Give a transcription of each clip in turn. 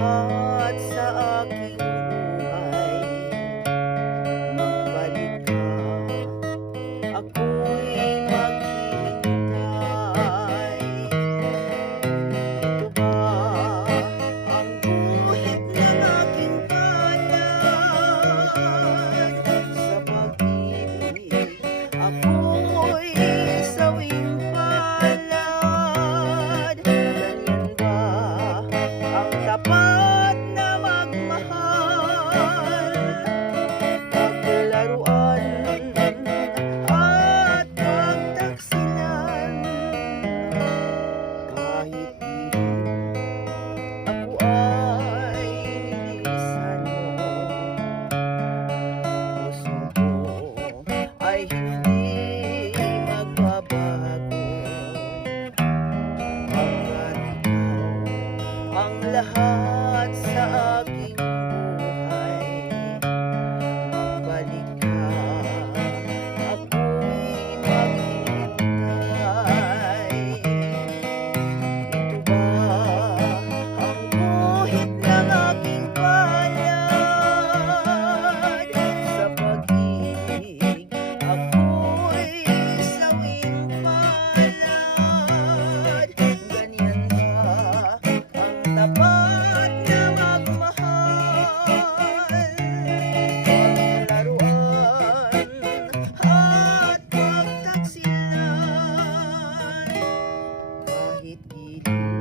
lahat sa aking buhay. Magbalik ka, ako'y maghihintay. Ito ba ang guhit ng aking palad? Sa pag-ibig, ako'y sawing palad. Ganyan ba ang tapat na magmahal? Paglaruan at pagtaksilan, kahit giliw ako ay nilisan mo. Puso ko ay hindi magbabago hanggat ikaw ang lahat sa aking buhay. Magbalik ka, ako'y maghihintay. Ito ba ang guhit ng aking palad? Sa pag-ibig, ako'y sawing palad. Ganyan ba ang tapat na magmahal? Paglaruan at pagtaksilan, kahit giliw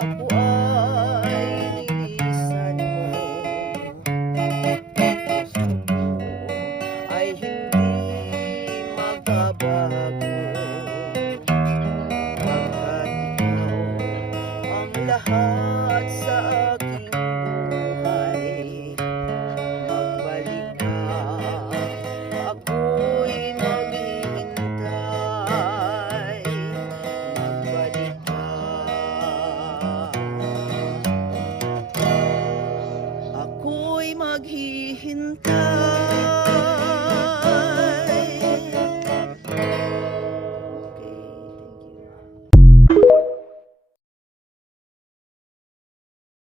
ako ay nilisan mo. Puso ko ay hindi magbabago hanggat ikaw ang lahat sa aking buhay. Magbalik ka, ako'y maghihintay. Magbalik ka, ako'y maghihintay.